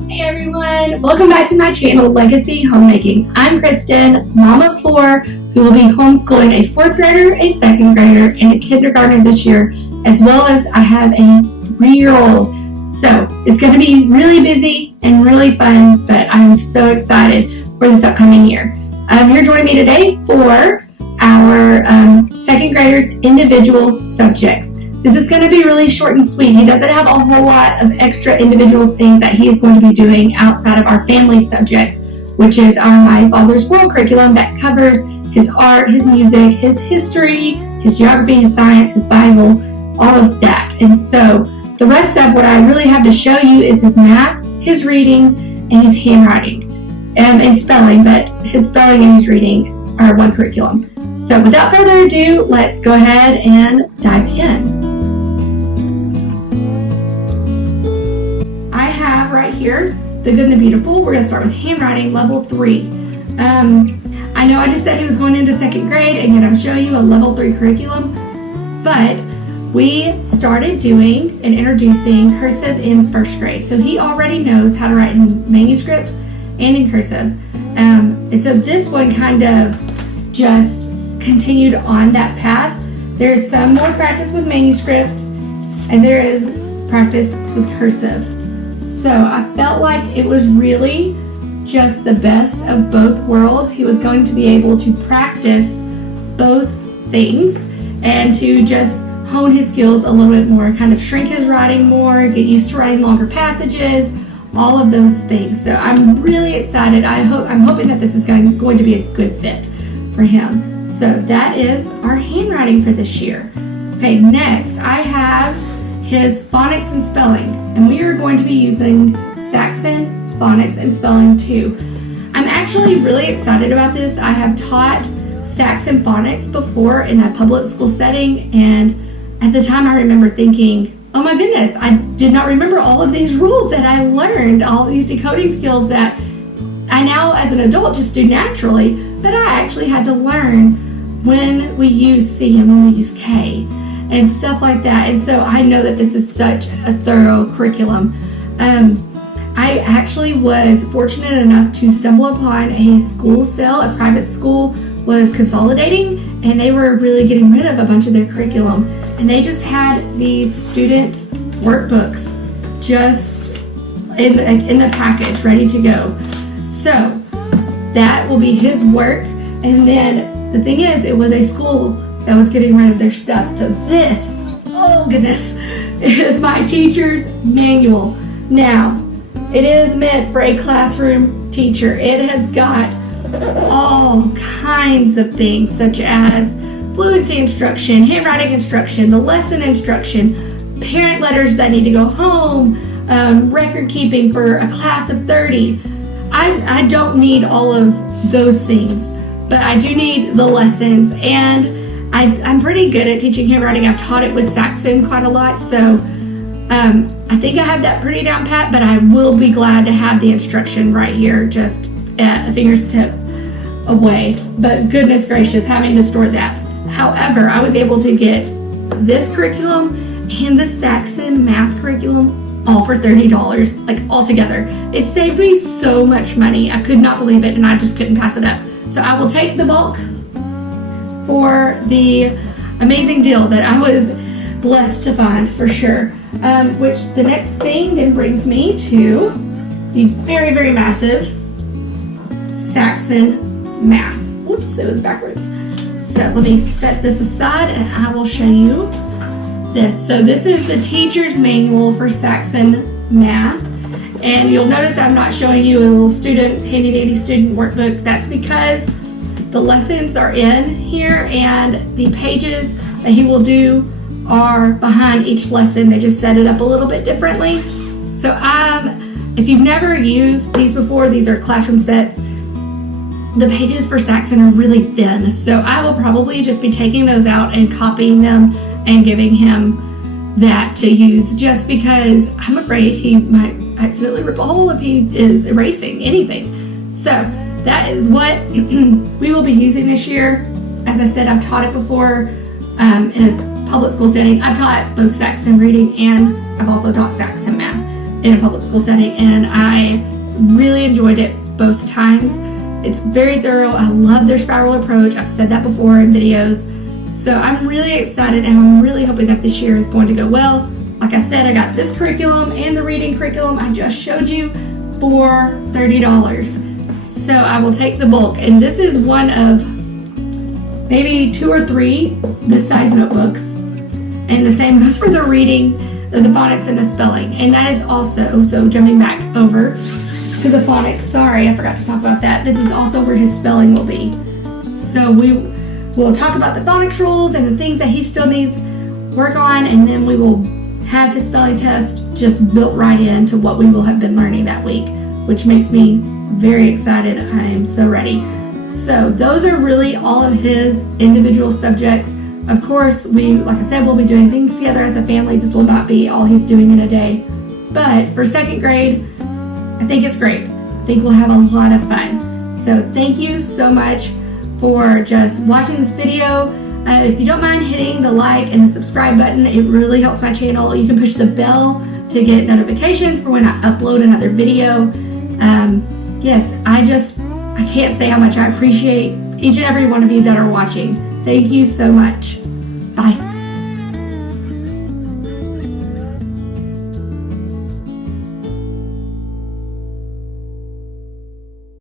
Hey everyone, welcome back to my channel, Legacy Homemaking. I'm Kristen, mom of 4, who will be homeschooling a 4th grader, a 2nd grader, and a kindergartner this year, as well as I have a 3-year-old. So it's going to be really busy and really fun, but I'm so excited for this upcoming year. You're joining me today for our 2nd graders individual subjects. This is going to be really short and sweet. He doesn't have a whole lot of extra individual things that he is going to be doing outside of our family subjects, which is our My Father's World curriculum that covers his art, his music, his history, his geography, his science, his Bible, all of that. And so the rest of what I really have to show you is his math, his reading, and his handwriting, and spelling, but his spelling and his reading are one curriculum. So without further ado, let's go ahead and dive in. I have right here The Good and the Beautiful. We're going to start with handwriting level 3. I know I just said he was going into 2nd grade, and yet I'm showing you a level 3 curriculum, but we started doing and introducing cursive in 1st grade. So he already knows how to write in manuscript and in cursive. And so this one kind of just continued on that path. There's some more practice with manuscript, and there is practice with cursive. So I felt like it was really just the best of both worlds. He was going to be able to practice both things and to just hone his skills a little bit more, kind of shrink his writing more, get used to writing longer passages, all of those things. So I'm really excited. I'm hoping that this is going to be a good fit for him. So that is our handwriting for this year. Okay, next I have his phonics and spelling, and we are going to be using Saxon phonics and spelling too. I'm actually really excited about this. I have taught Saxon phonics before in a public school setting, and at the time I remember thinking, oh my goodness, I did not remember all of these rules that I learned, all these decoding skills that I now as an adult just do naturally, but I actually had to learn when we use C and when we use K and stuff like that. And so I know that this is such a thorough curriculum. I actually was fortunate enough to stumble upon a school sale. A private school was consolidating, and they were really getting rid of a bunch of their curriculum. And they just had these student workbooks just in the package, ready to go. So that will be his work. And then the thing is, it was a school that was getting rid of their stuff. So this, oh goodness, is my teacher's manual. Now, it is meant for a classroom teacher. It has got all kinds of things, such as fluency instruction, handwriting instruction, the lesson instruction, parent letters that need to go home, record keeping for a class of 30. I don't need all of those things, but I do need the lessons, and I'm pretty good at teaching handwriting. I've taught it with Saxon quite a lot, so I think I have that pretty down pat, but I will be glad to have the instruction right here, just at a finger's tip away. But goodness gracious, having to store that. However, I was able to get this curriculum and the Saxon math curriculum all for $30, like all together. It saved me so much money. I could not believe it, and I just couldn't pass it up. So I will take the bulk for the amazing deal that I was blessed to find, for sure. Which the next thing then brings me to the very, very massive Saxon math. Whoops, it was backwards. So let me set this aside and I will show you this. So this is the teacher's manual for Saxon math. And you'll notice I'm not showing you a little handy dandy student workbook. That's because the lessons are in here, and the pages that he will do are behind each lesson. They just set it up a little bit differently. So if you've never used these before, these are classroom sets. The pages for Saxon are really thin, so I will probably just be taking those out and copying them and giving him that to use, just because I'm afraid he might accidentally rip a hole if he is erasing anything. So that is what we will be using this year. As I said, I've taught it before in a public school setting. I've taught both Saxon reading and I've also taught Saxon math. in a public school setting, and I really enjoyed it both times. It's very thorough. I love their spiral approach. I've said that before in videos. So I'm really excited, and I'm really hoping that this year is going to go well. Like I said, I got this curriculum and the reading curriculum I just showed you for $30. So I will take the bulk. And this is one of maybe 2 or 3 this size notebooks. And the same goes for the reading, the phonics and the spelling. And that is also, so jumping back over to the phonics, sorry, I forgot to talk about that. This is also where his spelling will be. So we'll talk about the phonics rules and the things that he still needs work on, and then we will have his spelling test just built right into what we will have been learning that week, which makes me very excited. I am so ready. So those are really all of his individual subjects. Of course, like I said, we'll be doing things together as a family. This will not be all he's doing in a day. But for 2nd grade, I think it's great. I think we'll have a lot of fun. So thank you so much for just watching this video. If you don't mind hitting the like and the subscribe button, it really helps my channel. You can push the bell to get notifications for when I upload another video. Yes, I can't say how much I appreciate each and every one of you that are watching. Thank you so much.